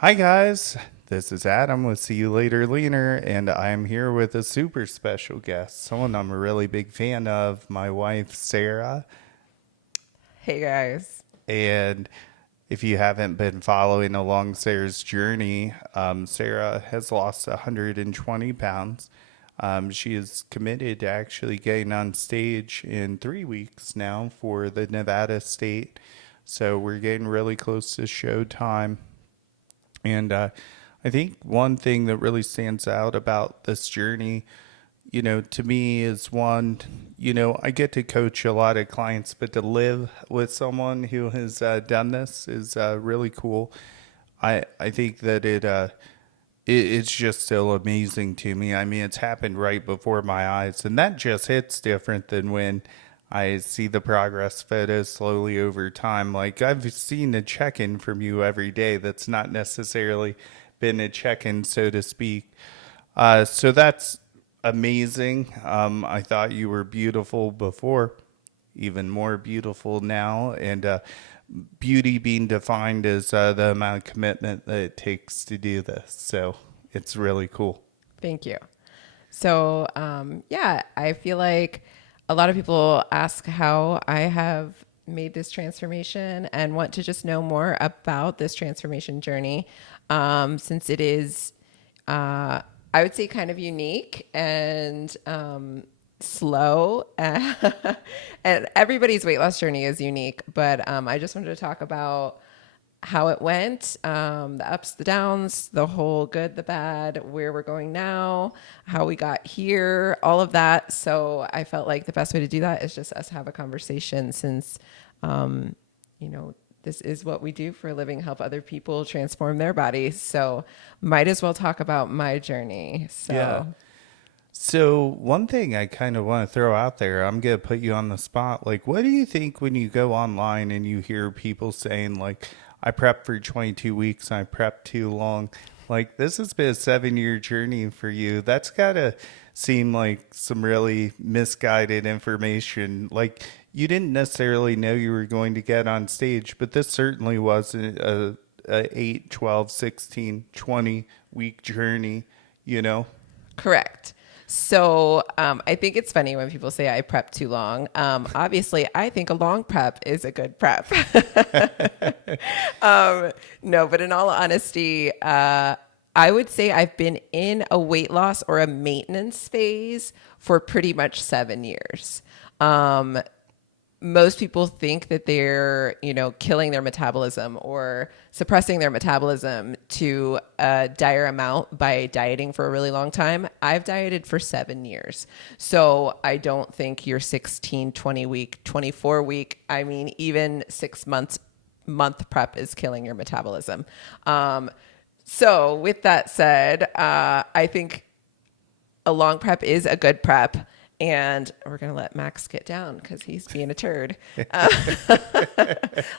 Hi guys, this is Adam with SeeYouLaterLeaner, and I'm here with a super special guest, someone I'm a really big fan of, my wife Sarah. Hey guys. And if you haven't been following along Sarah's journey, Sarah has lost 120 pounds. She is committed to actually getting on stage in 3 weeks now for the Nevada State. So we're getting really close to show time. And I think one thing that really stands out about this journey, to me is one, I get to coach a lot of clients, but to live with someone who has done this is really cool. I think that it's just still amazing to me. I mean, it's happened right before my eyes, and that just hits different than when I see the progress photos slowly over time. Like I've seen a check-in from you every day that's not necessarily been a check-in, so to speak. So that's amazing. I thought you were beautiful before, even more beautiful now, and beauty being defined as the amount of commitment that it takes to do this. So it's really cool. Thank you. So, I feel like a lot of people ask how I have made this transformation and want to just know more about this transformation journey, since it is, I would say, kind of unique and slow. And everybody's weight loss journey is unique, but I just wanted to talk about how it went, the ups, the downs, the whole good, the bad, where we're going now, how we got here, all of that. So I felt like the best way to do that is just us have a conversation since, you know, this is what we do for a living, help other people transform their bodies. So might as well talk about my journey. Yeah. So So one thing I kind of want to throw out there, I'm gonna put you on the spot. Like, what do you think when you go online and you hear people saying like, "I prepped for 22 weeks, I prepped too long"? Like, this has been a 7-year journey for you. That's gotta seem like some really misguided information. Like, you didn't necessarily know you were going to get on stage, but this certainly wasn't a 8, 12, 16, 20 week journey. You know. correct. So I think it's funny when people say I prep too long. Obviously, I think a long prep is a good prep. No, but in all honesty, I would say I've been in a weight loss or a maintenance phase for pretty much 7 years. Most people think that they're, killing their metabolism or suppressing their metabolism to a dire amount by dieting for a really long time. I've dieted for 7 years. So I don't think your 16, 20 week, 24 week, I mean, even 6 month prep is killing your metabolism. So with that said, I think a long prep is a good prep. And we're going to let Max get down because he's being a turd.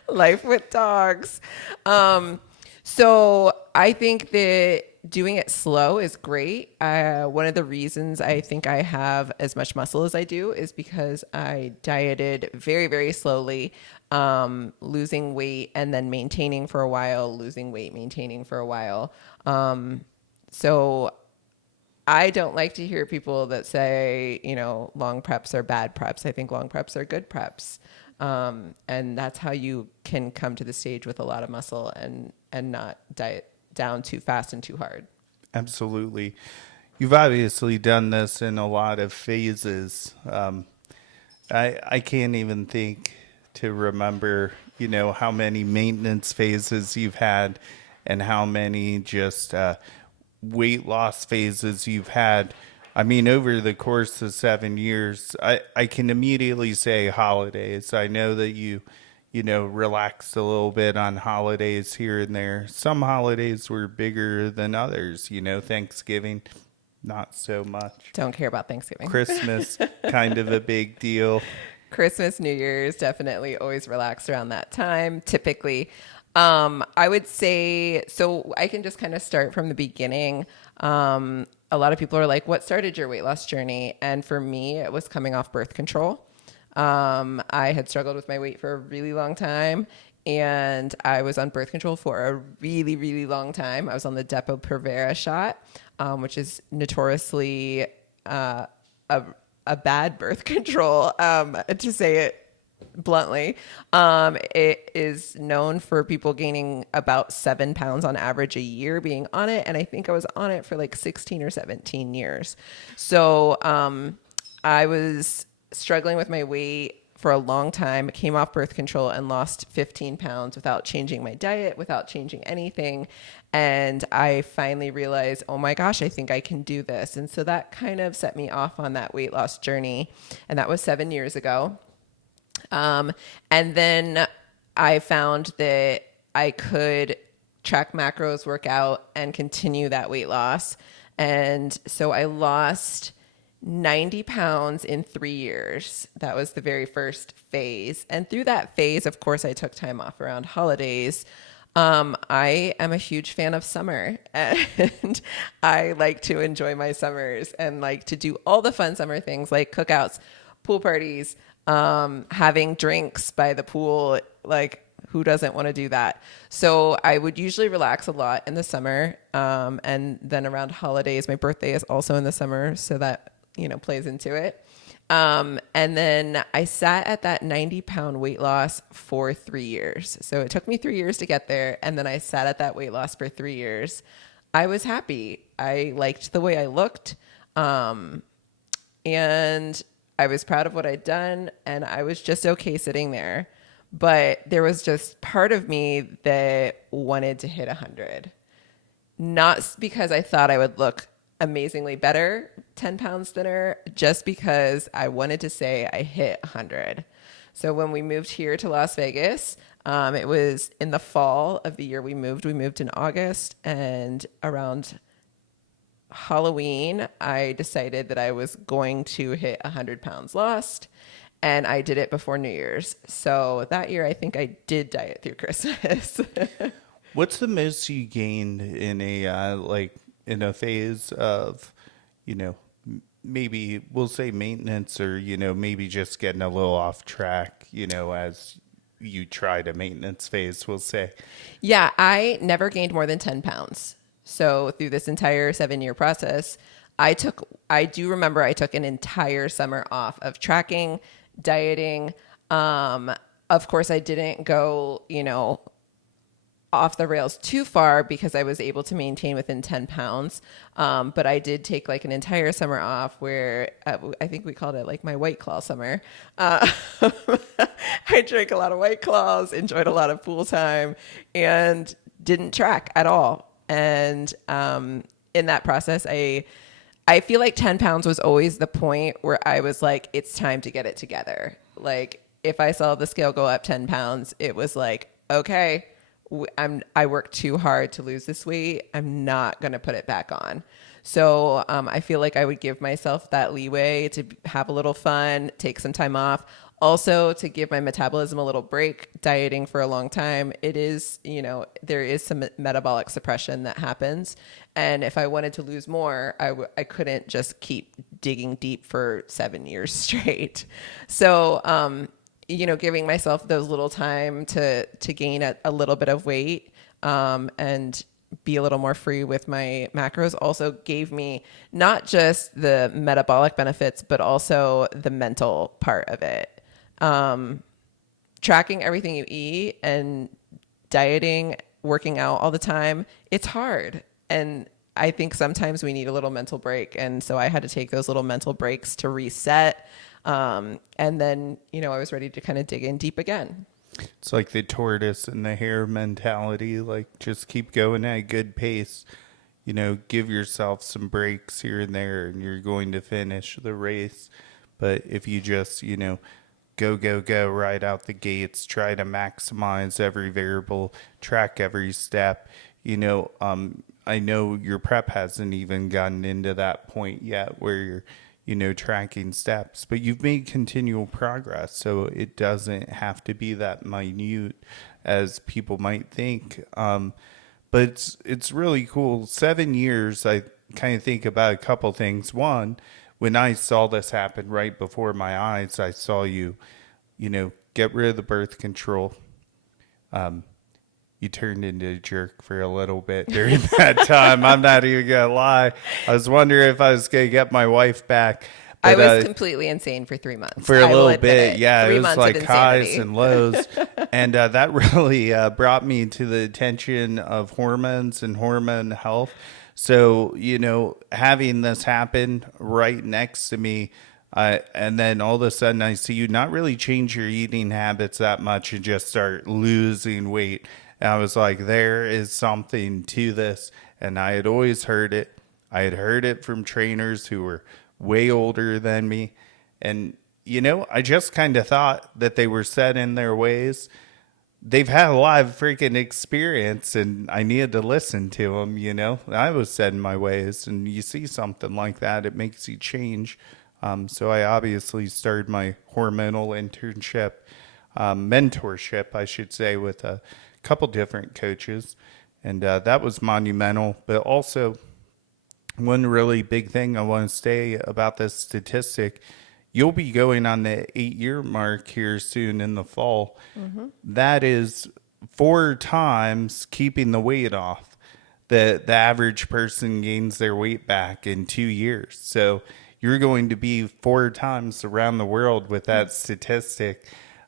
Life with dogs. So I think that doing it slow is great. One of the reasons I think I have as much muscle as I do is because I dieted very, very slowly, losing weight and then maintaining for a while, losing weight, maintaining for a while. So I don't like to hear people that say, long preps are bad preps. I think long preps are good preps. And that's how you can come to the stage with a lot of muscle and not diet down too fast and too hard. Absolutely. You've obviously done this in a lot of phases. I can't even think to remember, how many maintenance phases you've had and how many just weight loss phases you've had. I mean, over the course of 7 years, I can immediately say holidays. I know that you relaxed a little bit on holidays here and there. Some holidays were bigger than others, Thanksgiving, not so much. Don't care about Thanksgiving. Christmas, kind of a big deal. Christmas, New Year's, definitely always relaxed around that time, typically. I would say, so I can just kind of start from the beginning. A lot of people are like, what started your weight loss journey? And for me, it was coming off birth control. I had struggled with my weight for a really long time. and I was on birth control for a really, really long time. I was on the Depo-Provera shot, which is notoriously a, a bad birth control, to say it bluntly. It is known for people gaining about 7 pounds on average a year being on it. And I think I was on it for like 16 or 17 years. So I was struggling with my weight for a long time, came off birth control and lost 15 pounds without changing my diet, without changing anything. And I finally realized, oh my gosh, I think I can do this. And so that kind of set me off on that weight loss journey. And that was 7 years ago. And then I found that I could track macros, work out, and continue that weight loss. And so I lost 90 pounds in 3 years. That was the very first phase. And through that phase, of course, I took time off around holidays. I am a huge fan of summer, and I like to enjoy my summers and like to do all the fun summer things like cookouts, pool parties, having drinks by the pool. Like, who doesn't want to do that? So I would usually relax a lot in the summer. And then around holidays, my birthday is also in the summer. So that, plays into it. And then I sat at that 90-pound weight loss for 3 years. So it took me 3 years to get there. And then I sat at that weight loss for 3 years. I was happy. I liked the way I looked. And I was proud of what I'd done. And I was just okay sitting there. But there was just part of me that wanted to hit 100. Not because I thought I would look amazingly better, 10 pounds thinner, just because I wanted to say I hit 100. So when we moved here to Las Vegas, it was in the fall of the year we moved. We moved in August, and around Halloween, I decided that I was going to hit 100 pounds lost. And I did it before New Year's. So that year, I think I did diet through Christmas. What's the most you gained in a phase of, maybe we'll say maintenance, or maybe just getting a little off track, as you tried a maintenance phase, we'll say. Yeah, I never gained more than 10 pounds. So through this entire 7-year process, I do remember I took an entire summer off of tracking, dieting. Of course, I didn't go, off the rails too far because I was able to maintain within 10 pounds. But I did take like an entire summer off where I think we called it like my White Claw summer. I drank a lot of White Claws, enjoyed a lot of pool time, and didn't track at all. And in that process, I feel like 10 pounds was always the point where I was like, it's time to get it together. Like, if I saw the scale go up 10 pounds, it was like, okay, I worked too hard to lose this weight. I'm not going to put it back on. So I feel like I would give myself that leeway to have a little fun, take some time off. Also, to give my metabolism a little break. Dieting for a long time, it is, there is some metabolic suppression that happens. And if I wanted to lose more, I couldn't just keep digging deep for 7 years straight. So, giving myself those little time to gain a little bit of weight and be a little more free with my macros also gave me not just the metabolic benefits, but also the mental part of it. Tracking everything you eat and dieting, working out all the time, it's hard. And I think sometimes we need a little mental break. And so I had to take those little mental breaks to reset. And then, I was ready to kind of dig in deep again. It's like the tortoise and the hare mentality, like just keep going at a good pace, give yourself some breaks here and there, and you're going to finish the race. But if you just, go right out the gates, try to maximize every variable, track every step, I know your prep hasn't even gotten into that point yet where you're, tracking steps, but you've made continual progress. So it doesn't have to be that minute as people might think. But it's really cool. 7 years, I kind of think about a couple things. One, when I saw this happen right before my eyes, I saw you, get rid of the birth control, You turned into a jerk for a little bit during that time. I'm not even gonna lie. I was wondering if I was gonna get my wife back, I but was completely insane for 3 months. for a I will little admit bit, it. yeah, it Three was months of like highs insanity. and lows, and that really brought me to the attention of hormones and hormone health. So having this happen right next to me, and then all of a sudden I see you not really change your eating habits that much and just start losing weight. And I was like, there is something to this, and I had always heard it. I had heard it from trainers who were way older than me. And, I just kind of thought that they were set in their ways. They've had a lot of freaking experience, and I needed to listen to them. I was set in my ways, and you see something like that, it makes you change. So I obviously started my hormonal internship, mentorship, I should say, with a couple different coaches. And that was monumental, but also one really big thing I want to say about this statistic, you'll be going on the 8-year mark here soon in the fall. That is 4 times keeping the weight off. The average person gains their weight back in 2 years. So you're going to be 4 times around the world with that statistic.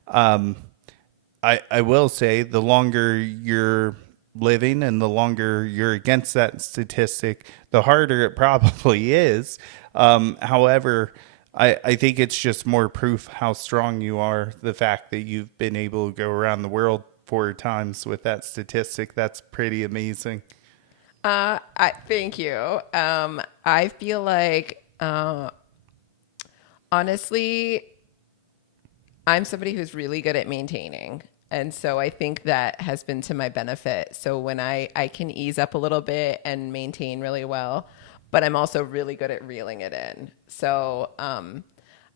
I will say the longer you're living and the longer you're against that statistic, the harder it probably is. However, I think it's just more proof how strong you are. The fact that you've been able to go around the world 4 times with that statistic, that's pretty amazing. I thank you. I feel like, honestly, I'm somebody who's really good at maintaining. And so I think that has been to my benefit. So when I can ease up a little bit and maintain really well, but I'm also really good at reeling it in. So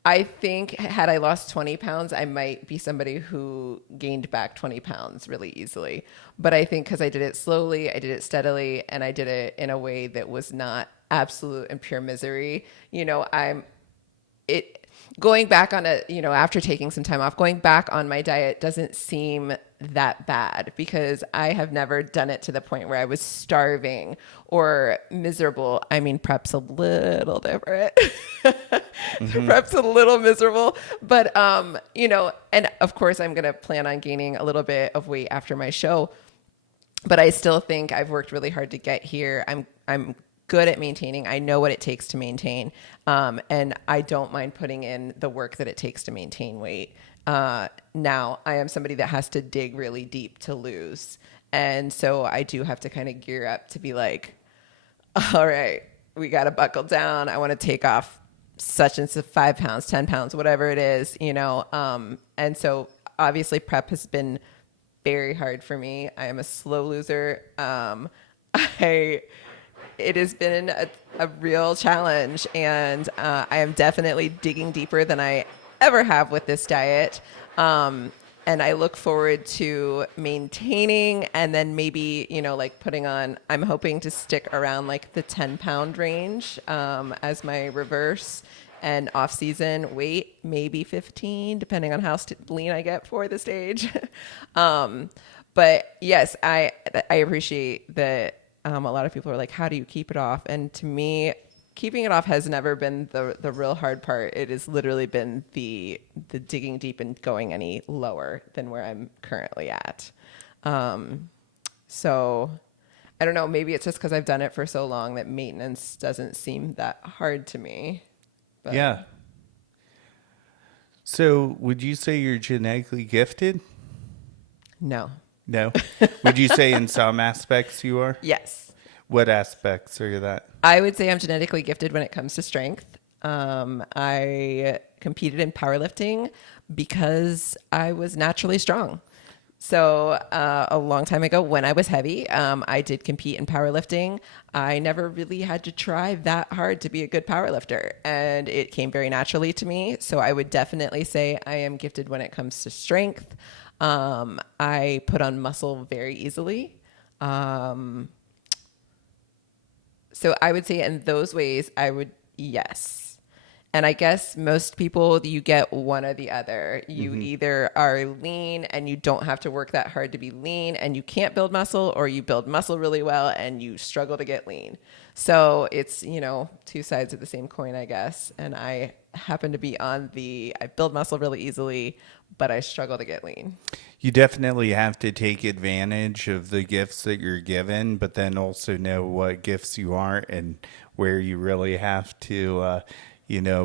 I think had I lost 20 pounds, I might be somebody who gained back 20 pounds really easily. But I think because I did it slowly, I did it steadily, and I did it in a way that was not absolute and pure misery, it going back on after taking some time off, going back on my diet doesn't seem that bad because I have never done it to the point where I was starving or miserable. I mean, prep's a little different. Prep's a little miserable, but and of course I'm going to plan on gaining a little bit of weight after my show, but I still think I've worked really hard to get here. I'm good at maintaining. I know what it takes to maintain. And I don't mind putting in the work that it takes to maintain weight. Now I am somebody that has to dig really deep to lose. And so I do have to kind of gear up to be like, all right, we got to buckle down. I want to take off such and such 5 pounds, 10 pounds, whatever it is, and so obviously prep has been very hard for me. I am a slow loser. It has been a real challenge, and I am definitely digging deeper than I ever have with this diet. And I look forward to maintaining and then maybe, like putting on, I'm hoping to stick around like the 10-pound range as my reverse and off season weight, maybe 15, depending on how lean I get for the stage. But yes, I appreciate that. A lot of people are like, how do you keep it off? And to me, keeping it off has never been the real hard part. It has literally been the digging deep and going any lower than where I'm currently at. So I don't know, maybe it's just because I've done it for so long that maintenance doesn't seem that hard to me. But Yeah. So would you say you're genetically gifted? no. No. Would you say in some aspects you are? Yes. What aspects are that? I would say I'm genetically gifted when it comes to strength. I competed in powerlifting because I was naturally strong. So a long time ago when I was heavy, I did compete in powerlifting. I never really had to try that hard to be a good powerlifter, and it came very naturally to me. So I would definitely say I am gifted when it comes to strength. I put on muscle very easily. So I would say in those ways, yes. And I guess most people, you get one or the other. You either are lean and you don't have to work that hard to be lean and you can't build muscle, or you build muscle really well and you struggle to get lean. So it's, two sides of the same coin, I guess. And I happen to be on I build muscle really easily, but I struggle to get lean. You definitely have to take advantage of the gifts that you're given, but then also know what gifts you aren't and where you really have to,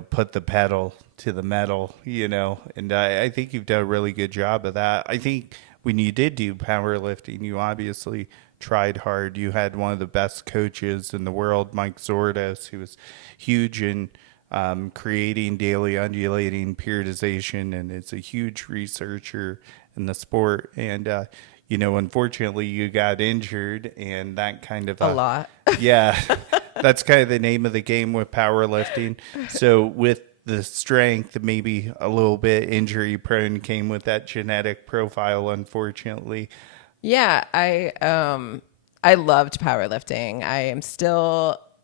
put the pedal to the metal, And I think you've done a really good job of that. I think when you did do powerlifting, you obviously tried hard. You had one of the best coaches in the world, Mike Tortoise, who was huge in creating daily undulating periodization, and is a huge researcher in the sport. And unfortunately, you got injured, and that kind of A lot. yeah, that's kind of the name of the game with powerlifting. So with the strength, maybe a little bit injury prone came with that genetic profile, unfortunately. Yeah, I loved powerlifting.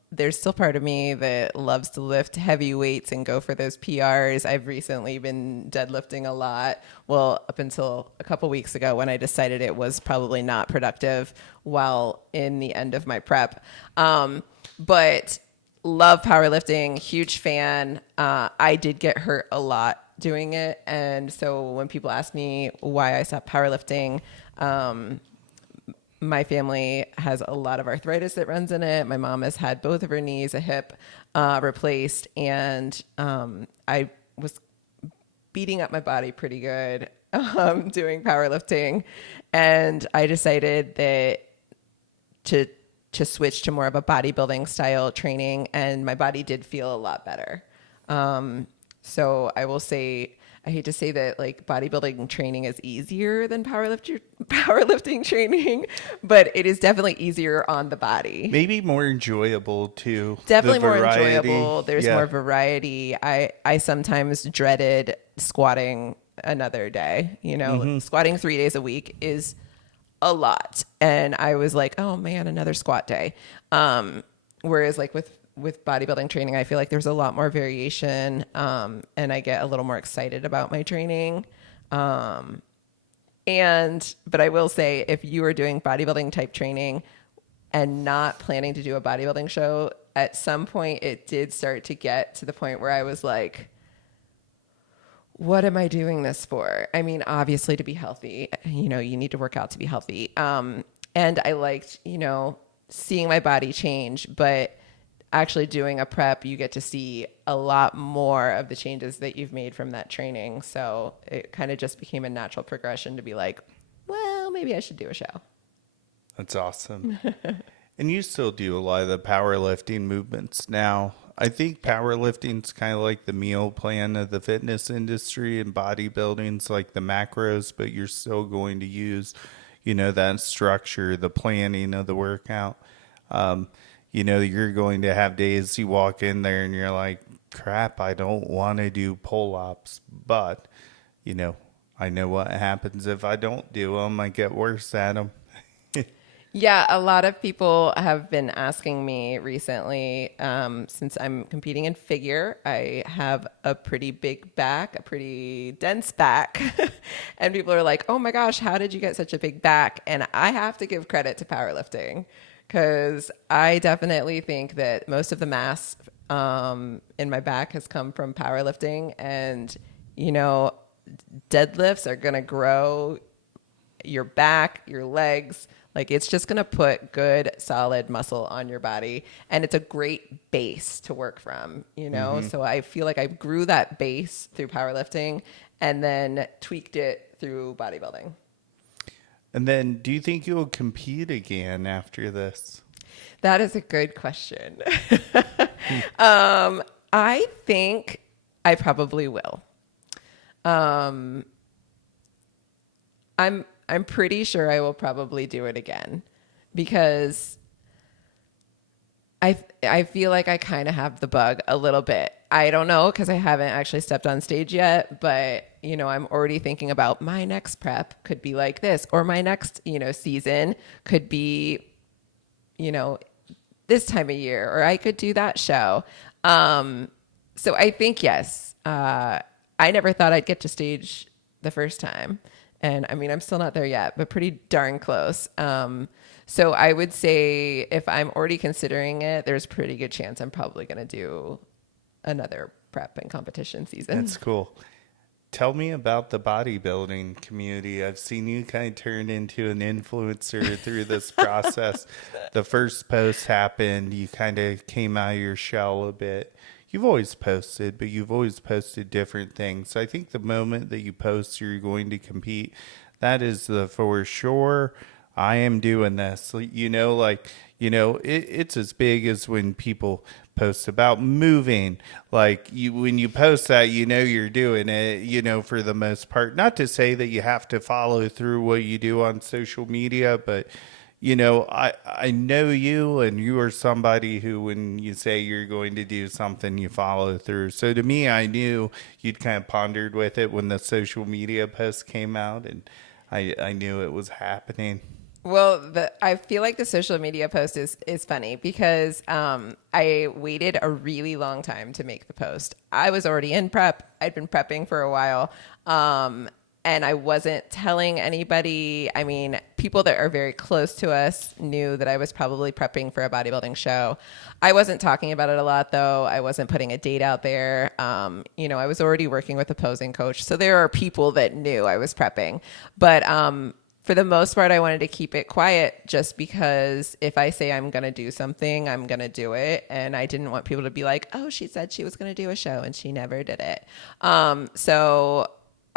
There's still part of me that loves to lift heavy weights and go for those PRs. I've recently been deadlifting a lot. Well, up until a couple weeks ago when I decided it was probably not productive while in the end of my prep. But love powerlifting, huge fan. I did get hurt a lot doing it. And so when people ask me why I stopped powerlifting, my family has a lot of arthritis that runs in it. My mom has had both of her knees, a hip replaced, and I was beating up my body pretty good doing powerlifting, and I decided that to switch to more of a bodybuilding style training, and my body did feel a lot better. So I will say, I hate to say that like bodybuilding training is easier than powerlifting training, but it is definitely easier on the body. Maybe more enjoyable too. Definitely The more variety. enjoyable. There's more variety. I sometimes dreaded squatting another day. Squatting 3 days a week is a lot. And I was like, oh man, another squat day. Whereas like with bodybuilding training, I feel like there's a lot more variation, and I get a little more excited about my training. But I will say, if you are doing bodybuilding type training and not planning to do a bodybuilding show, at some point it did start to get to the point where I was like, what am I doing this for? I mean, obviously to be healthy, you need to work out to be healthy. And I liked, seeing my body change, but actually doing a prep, you get to see a lot more of the changes that you've made from that training. So it kind of just became a natural progression to be like, well, maybe I should do a show. That's awesome. And you still do a lot of the powerlifting movements now. I think powerlifting's kind of like the meal plan of the fitness industry, and bodybuilding's like the macros, but you're still going to use, that structure, the planning of the workout. You're going to have days you walk in there and you're like, crap, I don't want to do pull-ups, but, I know what happens if I don't do them. I get worse at them. Yeah, a lot of people have been asking me recently, since I'm competing in figure, I have a pretty big back, a pretty dense back. And people are like, oh my gosh, how did you get such a big back? And I have to give credit to powerlifting, because I definitely think that most of the mass in my back has come from powerlifting. And, deadlifts are going to grow your back, your legs. Like, it's just going to put good, solid muscle on your body. And it's a great base to work from, So I feel like I grew that base through powerlifting and then tweaked it through bodybuilding. And then do you think you'll compete again after this? That is a good question. I think I probably will. I'm pretty sure I will probably do it again, because I feel like I kind of have the bug a little bit. I don't know, because I haven't actually stepped on stage yet, but I'm already thinking about my next prep could be like this, or my next, season could be, this time of year, or I could do that show. So I think yes. I never thought I'd get to stage the first time, and I mean I'm still not there yet, but pretty darn close. So I would say if I'm already considering it, there's a pretty good chance I'm probably going to do another prep and competition season. That's cool. Tell me about the bodybuilding community. I've seen you kind of turn into an influencer through this process. The first post happened, you kind of came out of your shell a bit. You've always posted, but you've always posted different things. So I think the moment that you post you're going to compete, that is the for sure. I am doing this. It's as big as when people post about moving. Like when you post that, you're doing it, for the most part. Not to say that you have to follow through what you do on social media, but I know you, and you are somebody who, when you say you're going to do something, you follow through. So to me, I knew you'd kind of pondered with it when the social media post came out, and I knew it was happening. Well, I feel like the social media post is funny because I waited a really long time to make the post. I was already in prep. I'd been prepping for a while. And I wasn't telling anybody. I mean, people that are very close to us knew that I was probably prepping for a bodybuilding show. I wasn't talking about it a lot, though. I wasn't putting a date out there. I was already working with a posing coach. So there are people that knew I was prepping. But for the most part, I wanted to keep it quiet just because if I say I'm going to do something, I'm going to do it. And I didn't want people to be like, oh, she said she was going to do a show and she never did it.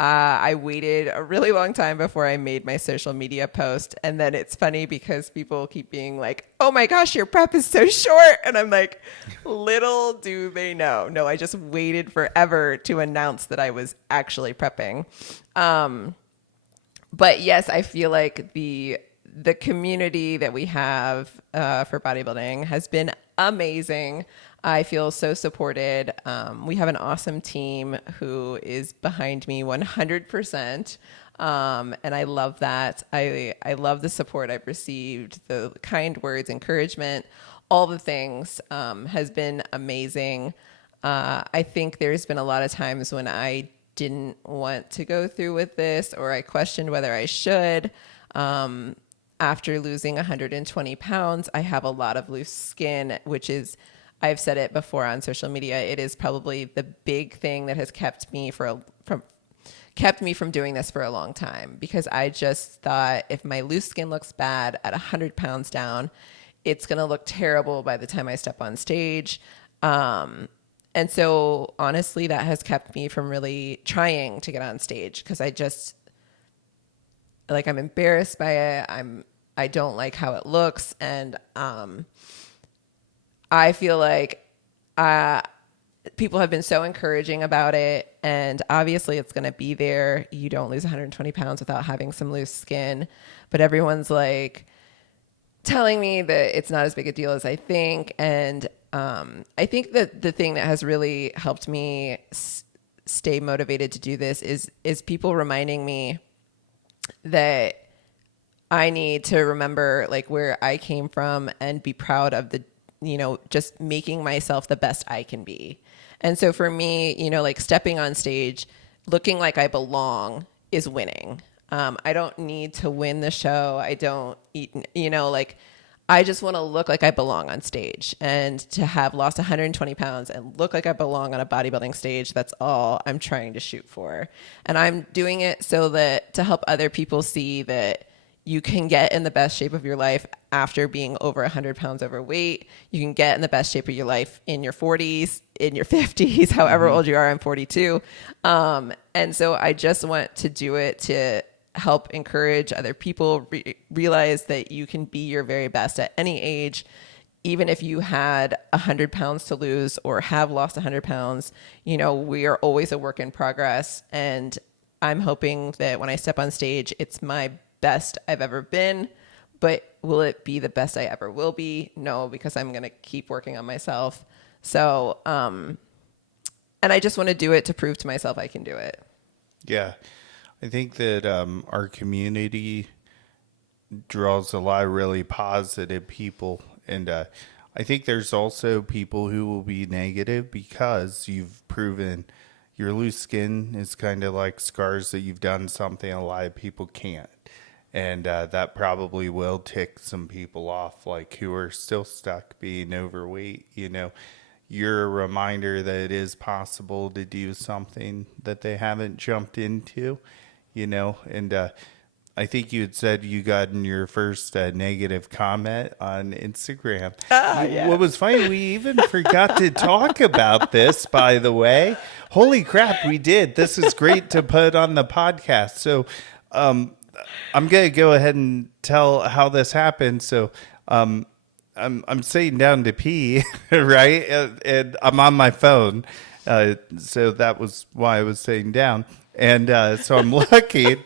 I waited a really long time before I made my social media post. And then it's funny because people keep being like, oh my gosh, your prep is so short. And I'm like, little do they know. No, I just waited forever to announce that I was actually prepping. But yes, I feel like the community that we have for bodybuilding has been amazing. I feel so supported. We have an awesome team who is behind me 100%. And I love that. I love the support I've received, the kind words, encouragement, all the things has been amazing. I think there's been a lot of times when I didn't want to go through with this, or I questioned whether I should. After losing 120 pounds, I have a lot of loose skin, which is, I've said it before on social media, it is probably the big thing that has kept me from doing this for a long time, because I just thought if my loose skin looks bad at 100 pounds down, it's going to look terrible by the time I step on stage. And so honestly, that has kept me from really trying to get on stage, because I'm embarrassed by it. I don't like how it looks. And I feel like people have been so encouraging about it. And obviously it's going to be there. You don't lose 120 pounds without having some loose skin. But everyone's like telling me that it's not as big a deal as I think. And I think that the thing that has really helped me stay motivated to do this is people reminding me that I need to remember like where I came from and be proud of just making myself the best I can be. And so for me, like stepping on stage, looking like I belong is winning. I don't need to win the show. I don't eat, I just want to look like I belong on stage, and to have lost 120 pounds and look like I belong on a bodybuilding stage. That's all I'm trying to shoot for. And I'm doing it so that to help other people see that you can get in the best shape of your life after being over 100 pounds overweight. You can get in the best shape of your life in your 40s, in your 50s, however old you are. I'm 42. And so I just want to do it to help encourage other people, realize that you can be your very best at any age. Even if you had 100 pounds to lose or have lost 100 pounds, we are always a work in progress. And I'm hoping that when I step on stage, it's my best I've ever been. But will it be the best I ever will be? No, because I'm going to keep working on myself. So, and I just want to do it to prove to myself I can do it. Yeah. I think that our community draws a lot of really positive people. And I think there's also people who will be negative because you've proven your loose skin is kind of like scars that you've done something a lot of people can't. And that probably will tick some people off, like who are still stuck being overweight. You're a reminder that it is possible to do something that they haven't jumped into, and I think you had said you got in your first negative comment on Instagram. Yeah. What was funny, we even forgot to talk about this, by the way. Holy crap, we did. This is great to put on the podcast. So I'm going to go ahead and tell how this happened. So I'm sitting down to pee, right? And I'm on my phone. So that was why I was sitting down. And so I'm looking.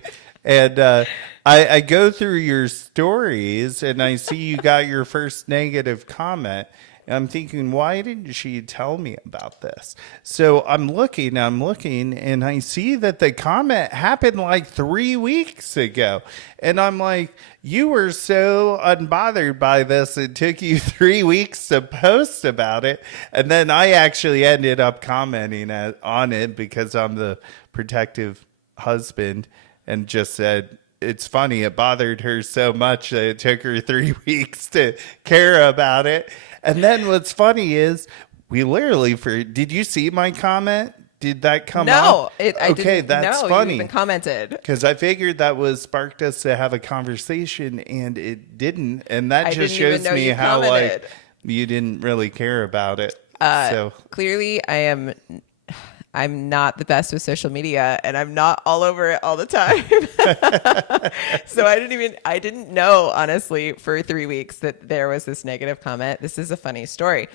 And I go through your stories and I see you got your first negative comment. And I'm thinking, why didn't she tell me about this? So I'm looking, and I see that the comment happened like 3 weeks ago. And I'm like, you were so unbothered by this. It took you 3 weeks to post about it. And then I actually ended up commenting on it because I'm the protective husband, and just said, it's funny, it bothered her so much that it took her 3 weeks to care about it. And then what's funny is we literally, did you see my comment? Did that come up? No, I didn't. That's no, funny. You even commented. Because I figured that was sparked us to have a conversation, and it didn't. And that just shows me how commented. You didn't really care about it. So Clearly, I'm not the best with social media, and I'm not all over it all the time. So I didn't know, honestly, for 3 weeks that there was this negative comment. This is a funny story.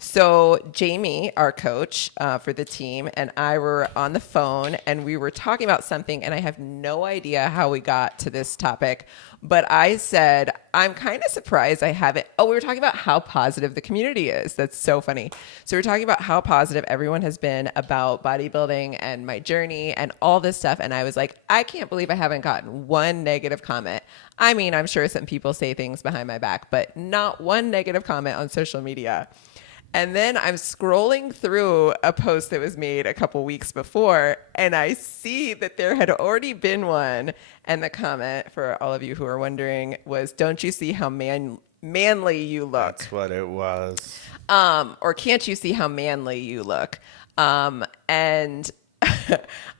So Jamie, our coach for the team, and I were on the phone, and we were talking about something, and I have no idea how we got to this topic, but I said, I'm kind of surprised I haven't. Oh, we were talking about how positive the community is. That's so funny. So we're talking about how positive everyone has been about bodybuilding and my journey and all this stuff. And I was like, I can't believe I haven't gotten one negative comment. I mean, I'm sure some people say things behind my back, but not one negative comment on social media. And then I'm scrolling through a post that was made a couple weeks before, and I see that there had already been one. And the comment, for all of you who are wondering, was, don't you see how manly you look? that's what it was. Or can't you see how manly you look? And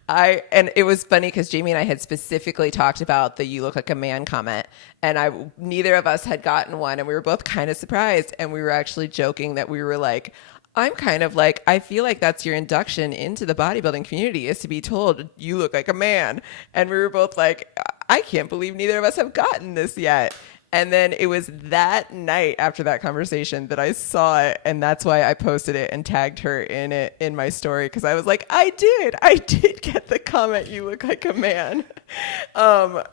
and it was funny because Jamie and I had specifically talked about the "you look like a man" comment, and neither of us had gotten one, and we were both kind of surprised, and we were actually joking that we were like, I'm kind of like, I feel like that's your induction into the bodybuilding community, is to be told you look like a man. And we were both like, I can't believe neither of us have gotten this yet. And then it was that night after that conversation that I saw it. And that's why I posted it and tagged her in it in my story. Cause I was like, I did get the comment, you look like a man.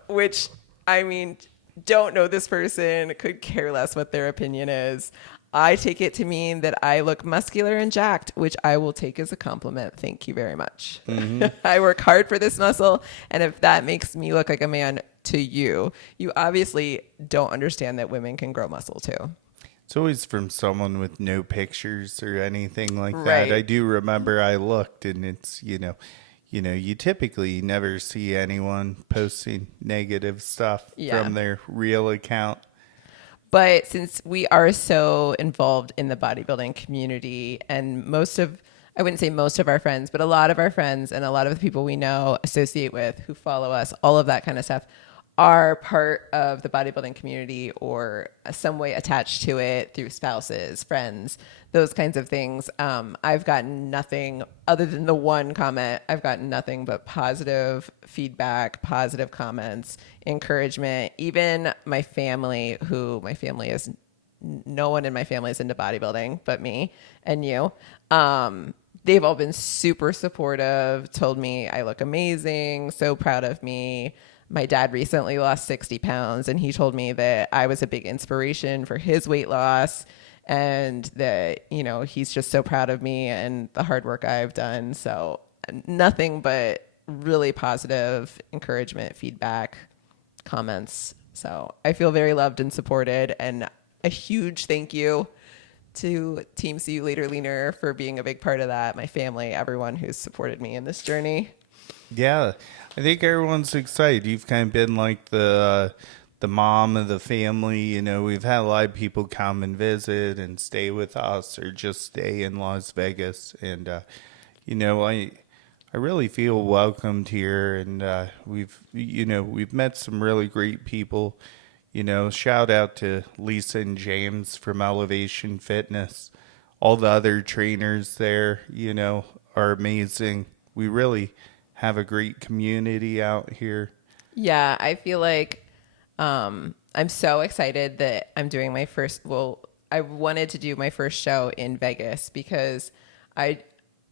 Which, I mean, don't know this person, could care less what their opinion is. I take it to mean that I look muscular and jacked, which I will take as a compliment. Thank you very much. Mm-hmm. I work hard for this muscle. And if that makes me look like a man to you, you obviously don't understand that women can grow muscle too. It's always from someone with no pictures or anything like Right. that. I do remember I looked, and it's, you typically never see anyone posting negative stuff from their real account. But since we are so involved in the bodybuilding community, and I wouldn't say most of our friends, but a lot of our friends and a lot of the people we know, associate with, who follow us, all of that kind of stuff, are part of the bodybuilding community or some way attached to it through spouses, friends, those kinds of things. I've gotten nothing other than the one comment. I've gotten nothing but positive feedback, positive comments, encouragement. Even my family, no one in my family is into bodybuilding but me and you. They've all been super supportive, told me I look amazing, so proud of me. My dad recently lost 60 pounds, and he told me that I was a big inspiration for his weight loss, and that, he's just so proud of me and the hard work I've done. So nothing but really positive encouragement, feedback, comments. So I feel very loved and supported, and a huge thank you to Team See You Later Leaner for being a big part of that. My family, everyone who's supported me in this journey. Yeah, I think everyone's excited. You've kind of been like the mom of the family. You know, we've had a lot of people come and visit and stay with us, or just stay in Las Vegas. And you know, I really feel welcomed here, and we've met some really great people. You know, shout out to Lisa and James from Elevation Fitness. All the other trainers there, you know, are amazing. We really have a great community out here. Yeah, I feel like I'm so excited that I'm doing my first. Well, I wanted to do my first show in Vegas because I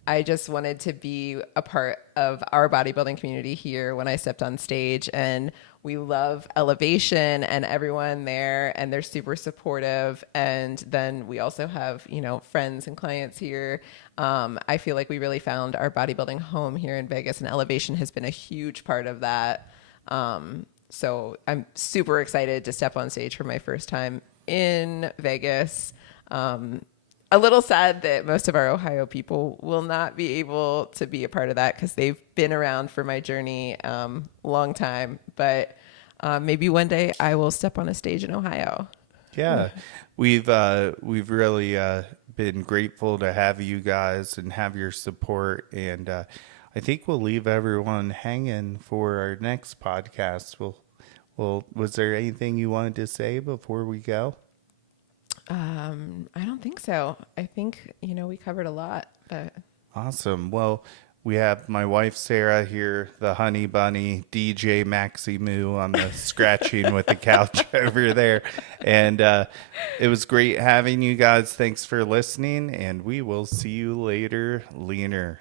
I just wanted to be a part of our bodybuilding community here when I stepped on stage. And we love Elevation and everyone there, and they're super supportive. And then we also have, you know, friends and clients here. I feel like we really found our bodybuilding home here in Vegas, and Elevation has been a huge part of that. So I'm super excited to step on stage for my first time in Vegas. A little sad that most of our Ohio people will not be able to be a part of that because they've been around for my journey long time. But maybe one day I will step on a stage in Ohio. Yeah, we've really been grateful to have you guys and have your support, and I think we'll leave everyone hanging for our next podcast. Well, was there anything you wanted to say before we go? I don't think so. I think, you know, we covered a lot, but Awesome. Well, we have my wife Sarah here, the honey bunny, DJ Maxi Moo on the scratching with the couch over there. And it was great having you guys. Thanks for listening, and we will see you later, leaner.